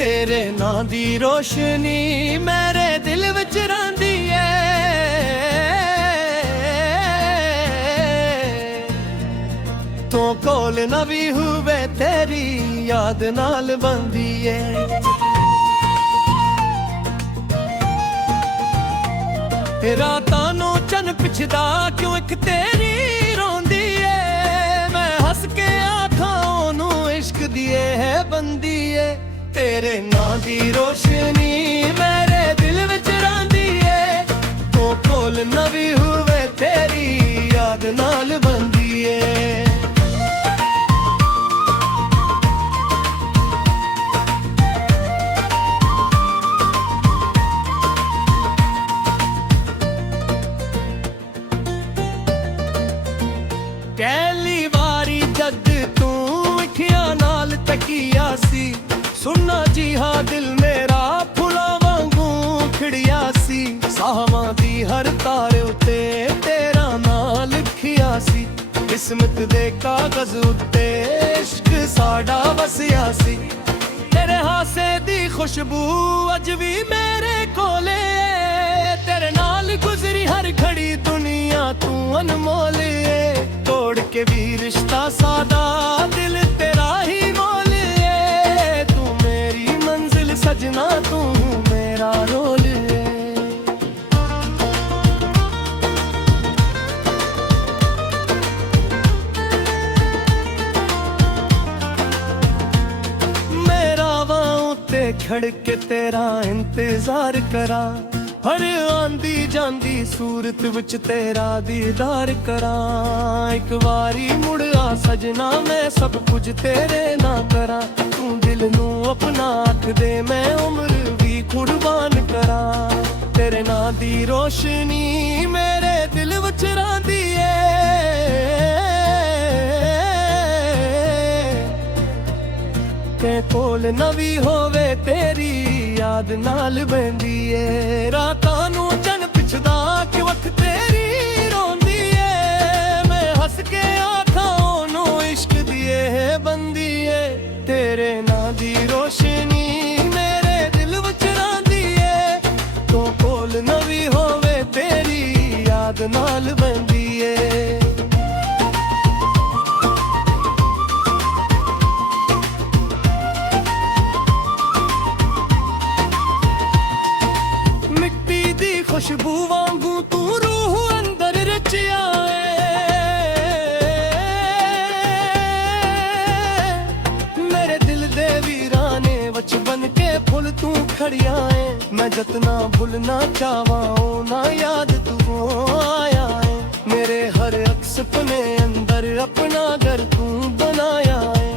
तेरे नां दी रोशनी मेरे दिल विच रहिंदी है। तो कोल ना भी हुवे तेरी याद नाल बंदी है। रातां नूं चन पिछदा क्यों एक तेरी रोंदी है। मैं हस के आखां ओनू इश्क दिए है बंदी है। तेरे नां दी रोशनी मेरे दिल विच रहिंदी है। तो कोल ना भी हुवे तेरी याद नाल बंदी है। पहली वारी जद तू अखियां नाल तकिया सी, सुनना जी हाँ दिल मेरा फुला वांगू खिड़िया सी। साहां दी हर तार उत्ते तेरा नां लिखिया सी। किस्मत दे कागज उत्ते इश्क साडा वसिया सी। तेरे हासे दी खुशबू अज भी मेरे कोले। तेरे नाल गुजरी हर घड़ी दुनिया तू अनमोल है। तोड़ के भी रिश्ता सादा दिल तेरा ही मोल है। तू मेरी मंजिल सजना तू मेरा रोल है। मेरा वां ते खड़ के तेरा इंतजार करा। हर आंदी जांदी सूरत विच तेरा दीदार करां। एक वारी मुड़ आ सजना मैं सब कुछ तेरे ना करां। तू दिल नू अपना आख दे मैं उम्र भी कुर्बान करां। तेरे नां दी रोशनी मेरे दिल विच रहिंदी है। ते कोल नवी होवे तेरी याद नाल बंदी है। रातां नूं चन पिछदा कि वक्त तेरी रोंदी है। मैं हस के आखां ओनू इश्क दिए है बंदी है। तेरे नां दी रोशनी मेरे दिल विच रहिंदी है। तो कोल नवी होवे तेरी याद नाल बंदी है। खुशबू वांगू तू रूह अंदर रचिया है। मेरे दिल दे वीराने वच बन के फुल तू खड़िया है। मैं जतना भुलना चाहवां ओ ना याद तू आया है। मेरे हर अक्स अपने अंदर अपना घर तू बनाया है।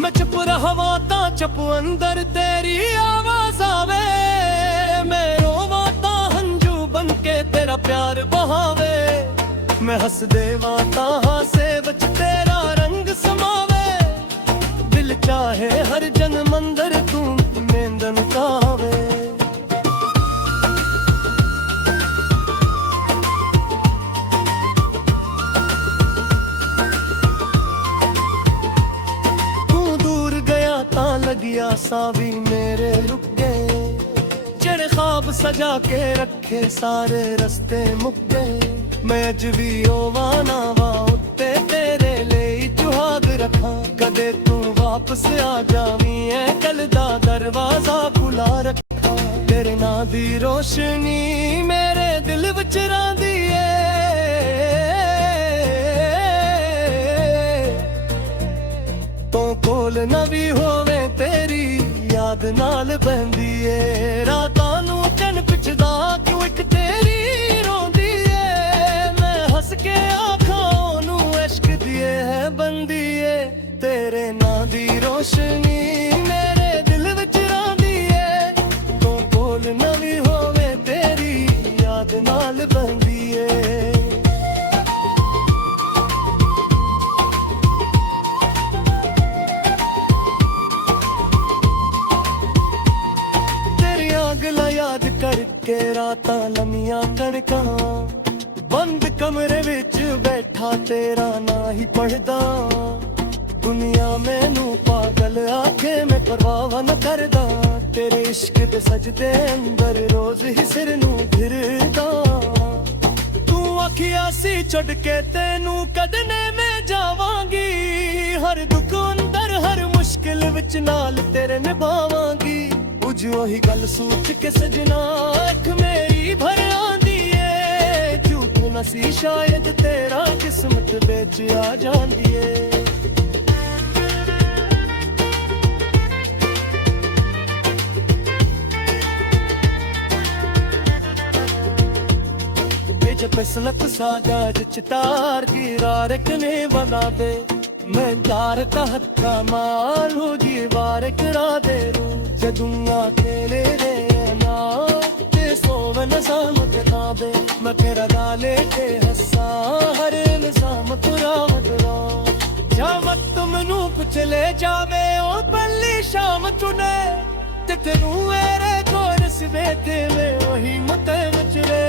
मैं चुप रहवां तां चुप अंदर तेरी आवाज आवे। मैं रोवां बनके तेरा प्यार बहावे। मैं हस देवां तां हासे विच तेरा रंग समावे। दिल चाहे हर जन्म अंदर तू मेंदन कावे। तू दूर गया तां लगिया सा भी मेरे रुक गए। जेड़े ख्वाब सजा के रखे सारे रस्ते मुक गए। मैं अज भी ओवां नावां उत्ते तेरे लिए चुहाग रखा। कदे तू वापस आ जावी ऐ कल दा दरवाजा खुला रखा। तेरे नां दी रोशनी मेरे दिल विच रहिंदी है। तो कोल नवी होवे तेरी याद नाल बंदी है। रातां नूं चन पिछदा क्यों एक तेरी रोंदी है। मैं हस के आखां ओनू इश्क दिए है बंदी है। तेरे नां दी रोशनी मेरे दिल विच रहिंदी है। तो कोल नवी होवे तेरी याद नाल बंदी है। याद करके रातां लम्मियां कणकां बंद कमरे विच बैठा तेरा ना ही पढ़दा। दुनिया मैनू पागल आखे मैं परवाह न करदा तेरे इश्क दे सजदे अंदर रोज ही सिर नू गिरदा तू आखिया सी छड़ के तेनू कदने मैं जावांगी हर दुख अंदर हर मुश्किल विच नाल तेरे निभावांगी उज वही गल सोच के सजना अख मेरी भर आंदी है झूठ न सी शायद तेरा किस्मत बेच आ जांदी है जब फैसलत साजा चितार गिरा रखने बना दे मैं तार का हत्था मार हो जीवार करा दे रू जदूंगा तेरे रे ना ते सोवन सामत ना दे मैं तेरा डाले के हंसा हर इल्जाम तुरा मदरा जा मत तुम नू कुछ ले जावे ओ पल्ली शाम तूने ते तेनू मेरे कोर सवेते में वही मत मचरे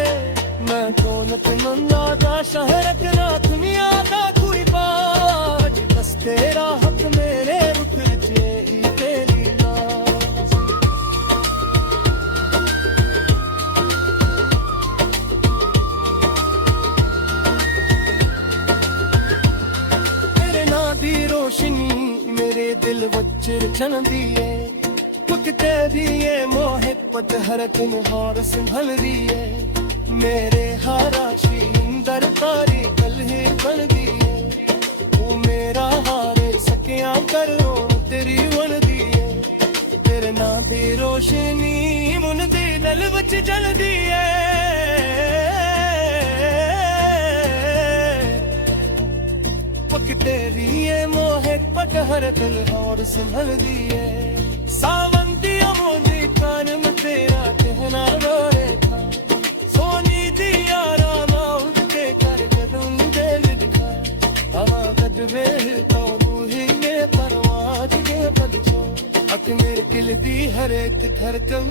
मैं कौन तमन्ना दा शहरत रात दुनिया दा कोई बात बस तेरा हक मेरे रुख चे ही तेरी नाज तेरे ना दी रोशनी मेरे दिल वच चलदी है कुकते दी है मोहब्बत हर दिन हार संभल रही है मेरे हारा शींदर तारी कल ही बन दी है तू मेरा हारे सकिया करो तेरी बन दी है तेरे ना दी रोशनी मुन दी दिल विच जलदी है पक तेरी है मोहब्बत हर दिल और संभल दी है सावन दी मोदी कान में तेरा कहना रो रे मेरे दिल दी हर एक धड़कन